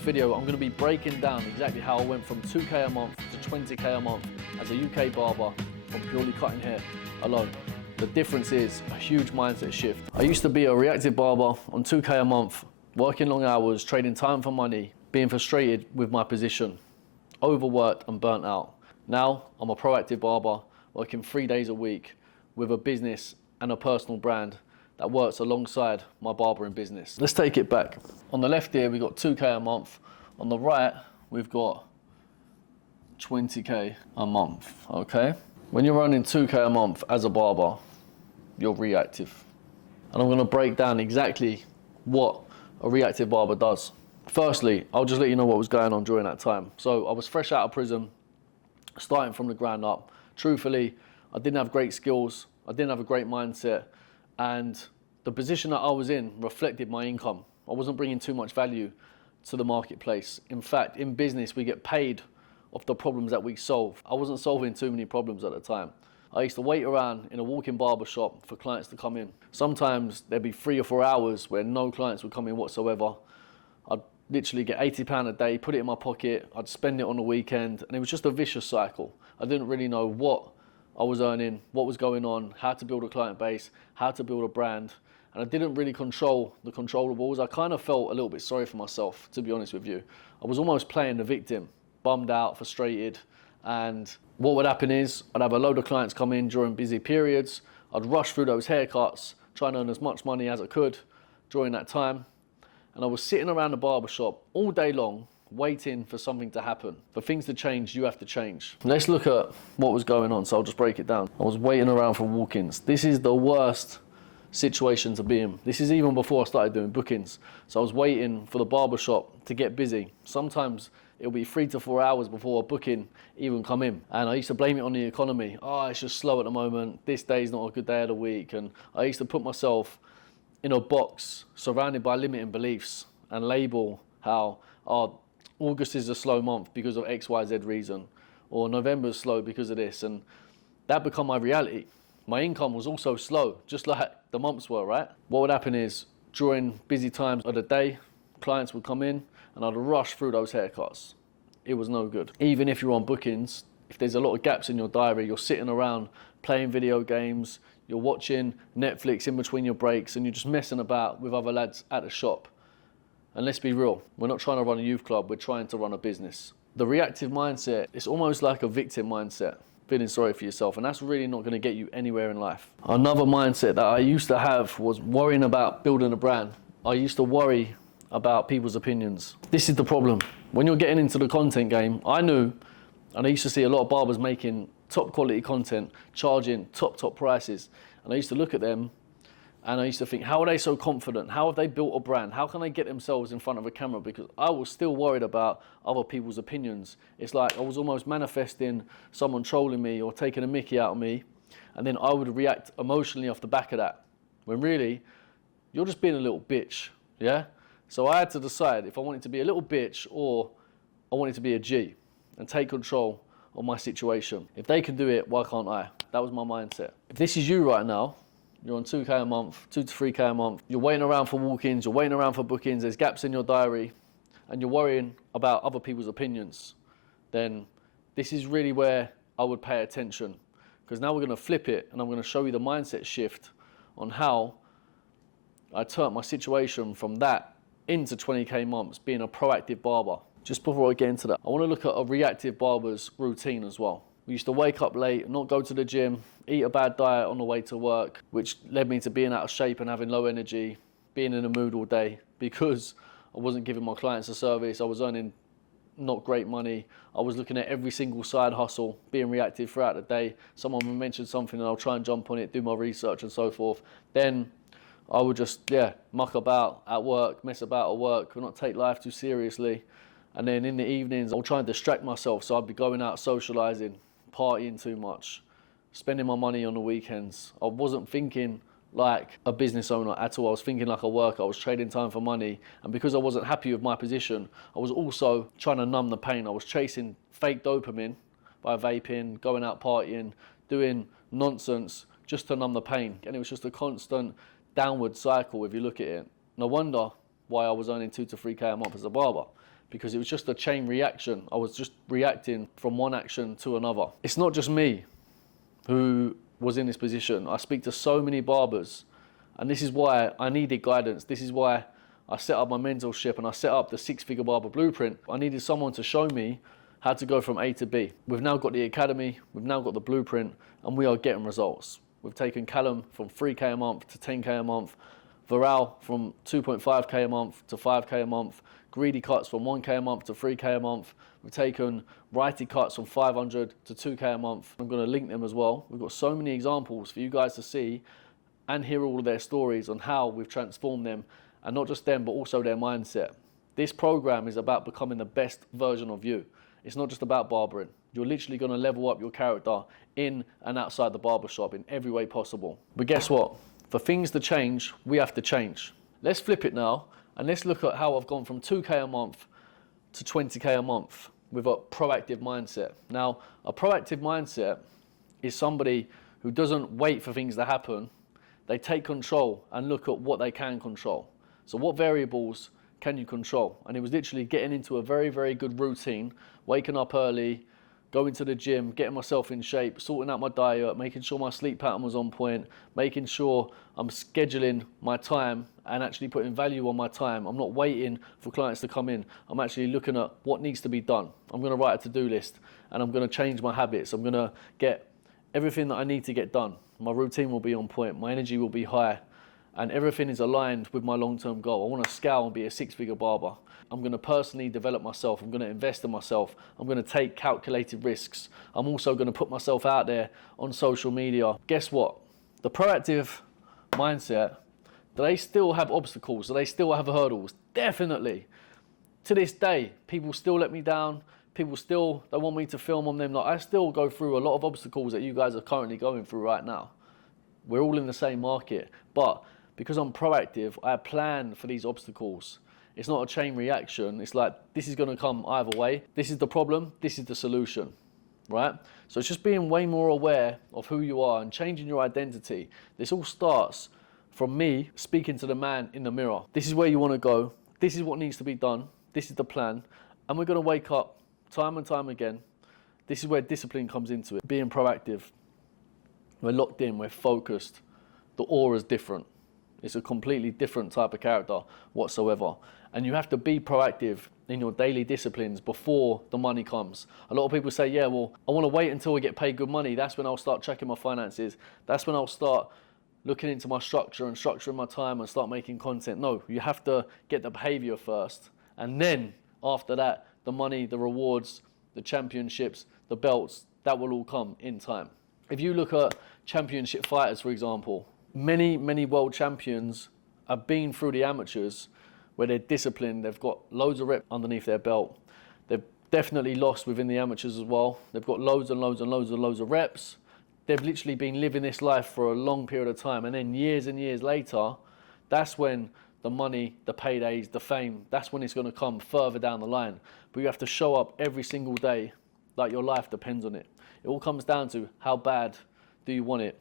this video, I'm going to be breaking down exactly how I went from 2k a month to 20k a month as a UK barber from purely cutting hair alone. The difference is a huge mindset shift. I used to be a reactive barber on 2k a month, working long hours, trading time for money, being frustrated with my position, overworked and burnt out. Now I'm a proactive barber, working 3 days a week with a business and a personal brand that works alongside my barbering business. Let's take it back. On the left here, we've got 2k a month. On the right, we've got 20k a month, okay? When you're running 2k a month as a barber, you're reactive. And I'm gonna break down exactly what a reactive barber does. Firstly, I'll just let you know what was going on during that time. So I was fresh out of prison, starting from the ground up. Truthfully, I didn't have great skills, I didn't have a great mindset, and the position that I was in reflected my income. I wasn't bringing too much value to the marketplace. In fact, in business, we get paid off the problems that we solve. I wasn't solving too many problems at the time. I used to wait around in a walk-in barber shop for clients to come in. Sometimes there'd be 3 or 4 hours where no clients would come in whatsoever. I'd literally get £80 a day, put it in my pocket, I'd spend it on the weekend, and it was just a vicious cycle. I didn't really know what I was earning, what was going on, how to build a client base, how to build a brand, and I didn't really control the controllables. I kind of felt a little bit sorry for myself, to be honest with you. I was almost playing the victim, bummed out, frustrated, and what would happen is I'd have a load of clients come in during busy periods. I'd rush through those haircuts, try and earn as much money as I could during that time, and I was sitting around the barber shop all day long, waiting for something to happen. For things to change, you have to change. Let's look at what was going on, so I'll just break it down. I was waiting around for walk-ins. This is the worst situation to be in. This is even before I started doing bookings. So I was waiting for the barber shop to get busy. Sometimes it'll be 3 to 4 hours before a booking even come in. And I used to blame it on the economy. Oh, it's just slow at the moment. This day's not a good day of the week. And I used to put myself in a box surrounded by limiting beliefs and label how, oh, August is a slow month because of X, Y, Z reason, or November's slow because of this. And that became my reality. My income was also slow, just like the months were, right? What would happen is during busy times of the day, clients would come in and I'd rush through those haircuts. It was no good. Even if you're on bookings, if there's a lot of gaps in your diary, you're sitting around playing video games, you're watching Netflix in between your breaks, and you're just messing about with other lads at the shop. And let's be real, we're not trying to run a youth club, we're trying to run a business. The reactive mindset, it's almost like a victim mindset, feeling sorry for yourself, and that's really not going to get you anywhere in life. Another mindset that I used to have was worrying about building a brand. I used to worry about people's opinions. This is the problem. When you're getting into the content game, I knew, and I used to see a lot of barbers making top quality content, charging top prices, and I used to look at them and I used to think, how are they so confident? How have they built a brand? How can they get themselves in front of a camera? Because I was still worried about other people's opinions. It's like I was almost manifesting someone trolling me or taking a mickey out of me, and then I would react emotionally off the back of that, when really, you're just being a little bitch, yeah? So I had to decide if I wanted to be a little bitch or I wanted to be a G and take control of my situation. If they can do it, why can't I? That was my mindset. If this is you right now, you're on 2k a month, 2 to 3k a month, you're waiting around for walk-ins, you're waiting around for bookings, there's gaps in your diary, and you're worrying about other people's opinions, then this is really where I would pay attention. Because now we're gonna flip it, and I'm gonna show you the mindset shift on how I turned my situation from that into 20k months, being a proactive barber. Just before I get into that, I wanna look at a reactive barber's routine as well. We used to wake up late, not go to the gym, eat a bad diet on the way to work, which led me to being out of shape and having low energy, being in a mood all day because I wasn't giving my clients a service, I was earning not great money, I was looking at every single side hustle, being reactive throughout the day. Someone would mention something and I'll try and jump on it, do my research and so forth. Then I would just, muck about at work, mess about at work, not take life too seriously. And then in the evenings, I'll try and distract myself. So I'd be going out socializing, partying too much, spending my money on the weekends. I wasn't thinking like a business owner at all. I was thinking like a worker. I was trading time for money. And because I wasn't happy with my position, I was also trying to numb the pain. I was chasing fake dopamine by vaping, going out partying, doing nonsense just to numb the pain. And it was just a constant downward cycle if you look at it. No wonder why I was earning 2 to 3k a month as a barber. because it was just a chain reaction. I was just reacting from one action to another. It's not just me who was in this position. I speak to so many barbers, and this is why I needed guidance. This is why I set up my mentorship and I set up the 6-Figure Barber Blueprint. I needed someone to show me how to go from A to B. We've now got the academy, we've now got the blueprint, and we are getting results. We've taken Callum from 3K a month to 10K a month, Varal from 2.5K a month to 5K a month, Greedy Cuts from 1K a month to 3K a month. We've taken Righty Cuts from 500 to 2K a month. I'm gonna link them as well. We've got so many examples for you guys to see and hear all of their stories on how we've transformed them, and not just them, but also their mindset. This program is about becoming the best version of you. It's not just about barbering. You're literally gonna level up your character in and outside the barbershop in every way possible. But guess what? For things to change, we have to change. Let's flip it now, and let's look at how I've gone from 2K a month to 20K a month with a proactive mindset. Now, a proactive mindset is somebody who doesn't wait for things to happen. They take control and look at what they can control. So what variables can you control? And it was literally getting into a very, very good routine, waking up early, going to the gym, getting myself in shape, sorting out my diet, making sure my sleep pattern was on point, making sure I'm scheduling my time and actually putting value on my time. I'm not waiting for clients to come in. I'm actually looking at what needs to be done. I'm gonna write a to-do list, and I'm gonna change my habits. I'm gonna get everything that I need to get done. My routine will be on point, my energy will be high, and everything is aligned with my long-term goal. I wanna scale and be a 6-figure barber. I'm gonna personally develop myself. I'm gonna invest in myself. I'm gonna take calculated risks. I'm also gonna put myself out there on social media. Guess what? The proactive mindset, do they still have obstacles? Do they still have hurdles? Definitely. To this day, people still let me down. People still don't want me to film on them. Like, I still go through a lot of obstacles that you guys are currently going through right now. We're all in the same market, but because I'm proactive, I plan for these obstacles. It's not a chain reaction. It's like, this is gonna come either way. This is the problem, this is the solution, right? So it's just being way more aware of who you are and changing your identity. This all starts from me speaking to the man in the mirror. This is where you wanna go. This is what needs to be done. This is the plan. And we're gonna wake up time and time again. This is where discipline comes into it. Being proactive. We're locked in, we're focused. The aura's different. It's a completely different type of character whatsoever. And you have to be proactive in your daily disciplines before the money comes. A lot of people say, yeah, well, I want to wait until I get paid good money. That's when I'll start checking my finances. That's when I'll start looking into my structure and structuring my time and start making content. No, you have to get the behavior first. And then after that, the money, the rewards, the championships, the belts, that will all come in time. If you look at championship fighters, for example, many world champions have been through the amateurs where they're disciplined, they've got loads of reps underneath their belt. They've definitely lost within the amateurs as well. They've got loads and loads and loads and loads of reps. They've literally been living this life for a long period of time, and then years and years later, that's when the money, the paydays, the fame, that's when it's gonna come further down the line. But you have to show up every single day like your life depends on it. It all comes down to how bad do you want it.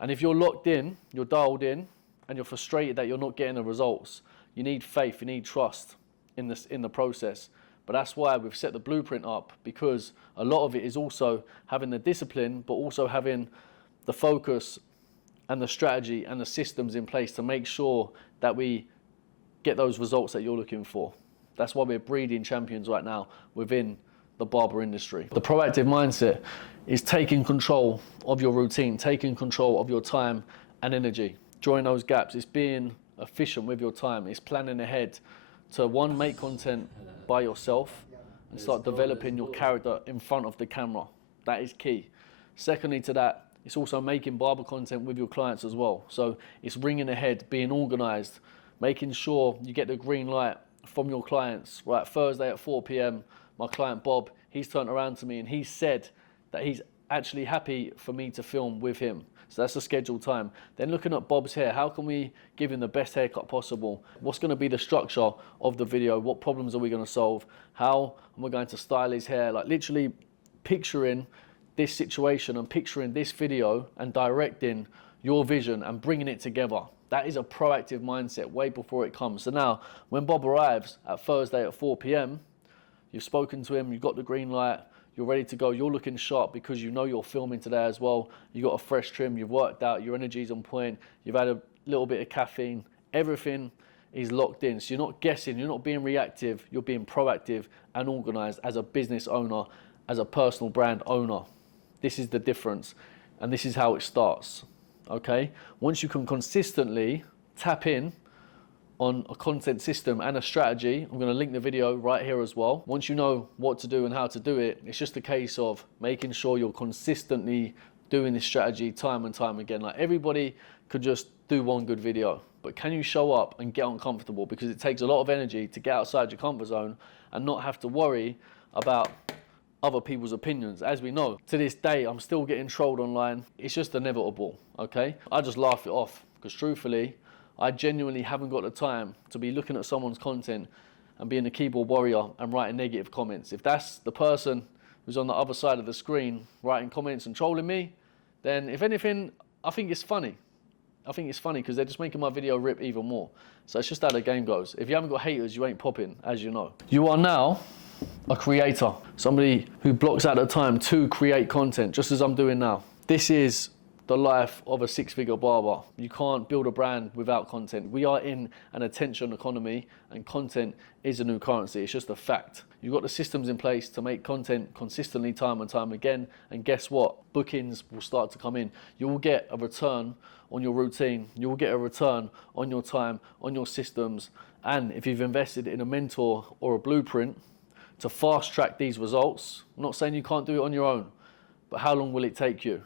And if you're locked in, you're dialed in, and you're frustrated that you're not getting the results, you need faith, you need trust in the process. But that's why we've set the blueprint up, because a lot of it is also having the discipline, but also having the focus and the strategy and the systems in place to make sure that we get those results that you're looking for. That's why we're breeding champions right now within the barber industry. The proactive mindset is taking control of your routine, taking control of your time and energy. During those gaps, it's being efficient with your time. It's planning ahead to, one, make content by yourself and start developing your character in front of the camera. That is key. Secondly to that, it's also making barber content with your clients as well. So it's ringing ahead, being organized, making sure you get the green light from your clients. Right, Thursday at 4 p.m, my client Bob, he's turned around to me and he said that he's actually happy for me to film with him. So that's the scheduled time. Then looking at Bob's hair, how can we give him the best haircut possible? What's going to be the structure of the video? What problems are we going to solve? How am I going to style his hair? Like, literally picturing this situation and picturing this video and directing your vision and bringing it together. That is a proactive mindset way before it comes. So now when Bob arrives at Thursday at 4 p.m, you've spoken to him, you've got the green light, you're ready to go, you're looking sharp because you know you're filming today as well, you got a fresh trim, you've worked out, your energy's on point, you've had a little bit of caffeine, everything is locked in. So you're not guessing, you're not being reactive, you're being proactive and organized as a business owner, as a personal brand owner. This is the difference, and this is how it starts, okay? Once you can consistently tap in on a content system and a strategy, I'm gonna link the video right here as well. Once you know what to do and how to do it, it's just a case of making sure you're consistently doing this strategy time and time again. Like, everybody could just do one good video, but can you show up and get uncomfortable? Because it takes a lot of energy to get outside your comfort zone and not have to worry about other people's opinions. As we know, to this day, I'm still getting trolled online. It's just inevitable, okay? I just laugh it off, because truthfully, I genuinely haven't got the time to be looking at someone's content and being a keyboard warrior and writing negative comments. If that's the person who's on the other side of the screen writing comments and trolling me, then if anything, I think it's funny. I think it's funny because they're just making my video rip even more. So it's just how the game goes. If you haven't got haters, you ain't popping, as you know. You are now a creator, somebody who blocks out the time to create content, just as I'm doing now. This is the life of a six-figure barber. You can't build a brand without content. We are in an attention economy, and content is a new currency. It's just a fact. You've got the systems in place to make content consistently time and time again, and guess what? Bookings will start to come in. You will get a return on your routine. You will get a return on your time, on your systems, and if you've invested in a mentor or a blueprint to fast track these results, I'm not saying you can't do it on your own, but how long will it take you?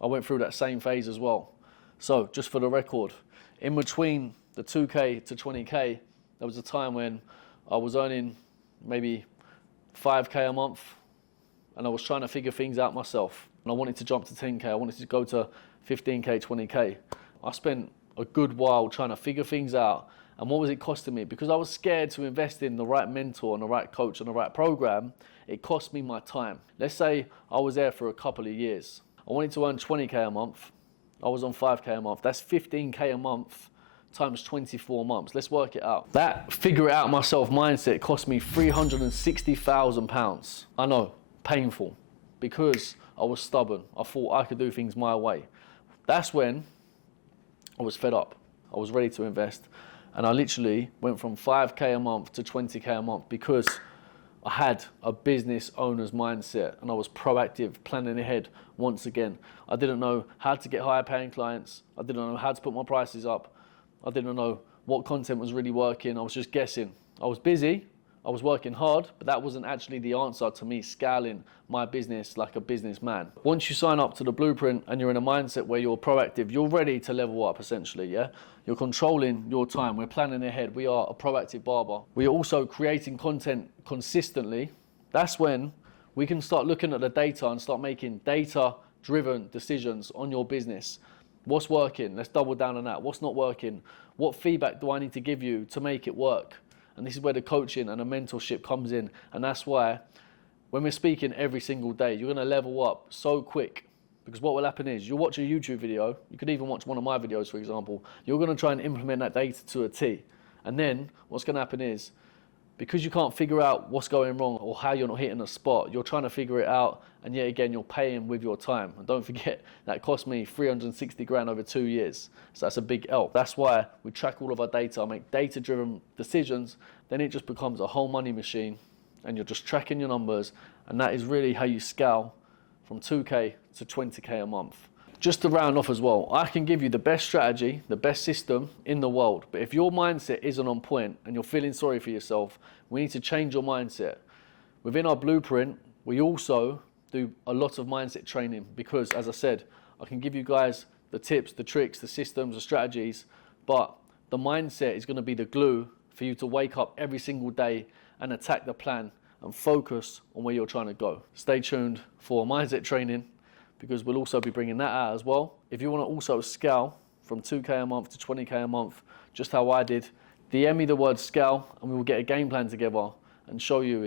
I went through that same phase as well. So just for the record, in between the 2K to 20K, there was a time when I was earning maybe 5K a month, and I was trying to figure things out myself. And I wanted to jump to 10K, I wanted to go to 15K, 20K. I spent a good while trying to figure things out. And what was it costing me? Because I was scared to invest in the right mentor and the right coach and the right program, it cost me my time. Let's say I was there for a couple of years. I wanted to earn 20K a month. I was on 5K a month. That's 15K a month times 24 months. Let's work it out. That figure it out myself mindset cost me £360,000. I know, painful, because I was stubborn. I thought I could do things my way. That's when I was fed up. I was ready to invest. And I literally went from 5K a month to 20K a month because I had a business owner's mindset and I was proactive, planning ahead once again. I didn't know how to get higher paying clients. I didn't know how to put my prices up. I didn't know what content was really working. I was just guessing. I was busy, I was working hard, but that wasn't actually the answer to me scaling my business like a businessman. Once you sign up to the blueprint and you're in a mindset where you're proactive, you're ready to level up essentially, yeah? You're controlling your time, we're planning ahead, we are a proactive barber. We are also creating content consistently. That's when we can start looking at the data and start making data-driven decisions on your business. What's working? Let's double down on that. What's not working? What feedback do I need to give you to make it work? And this is where the coaching and the mentorship comes in. And that's why when we're speaking every single day, you're gonna level up so quick. Because what will happen is you'll watch a YouTube video, you could even watch one of my videos, for example, you're gonna try and implement that data to a T. And then what's gonna happen is, because you can't figure out what's going wrong or how you're not hitting a spot, you're trying to figure it out, and yet again, you're paying with your time. And don't forget, that cost me 360 grand over 2 years. So that's a big L. That's why we track all of our data, make data-driven decisions, then it just becomes a whole money machine, and you're just tracking your numbers, and that is really how you scale from 2K to 20K a month. Just to round off as well, I can give you the best strategy, the best system in the world, but if your mindset isn't on point and you're feeling sorry for yourself, we need to change your mindset. Within our blueprint, we also do a lot of mindset training because, as I said, I can give you guys the tips, the tricks, the systems, the strategies, but the mindset is going to be the glue for you to wake up every single day and attack the plan and focus on where you're trying to go. Stay tuned for mindset training, because we'll also be bringing that out as well. If you want to also scale from 2K a month to 20K a month, just how I did, DM me the word scale and we will get a game plan together and show you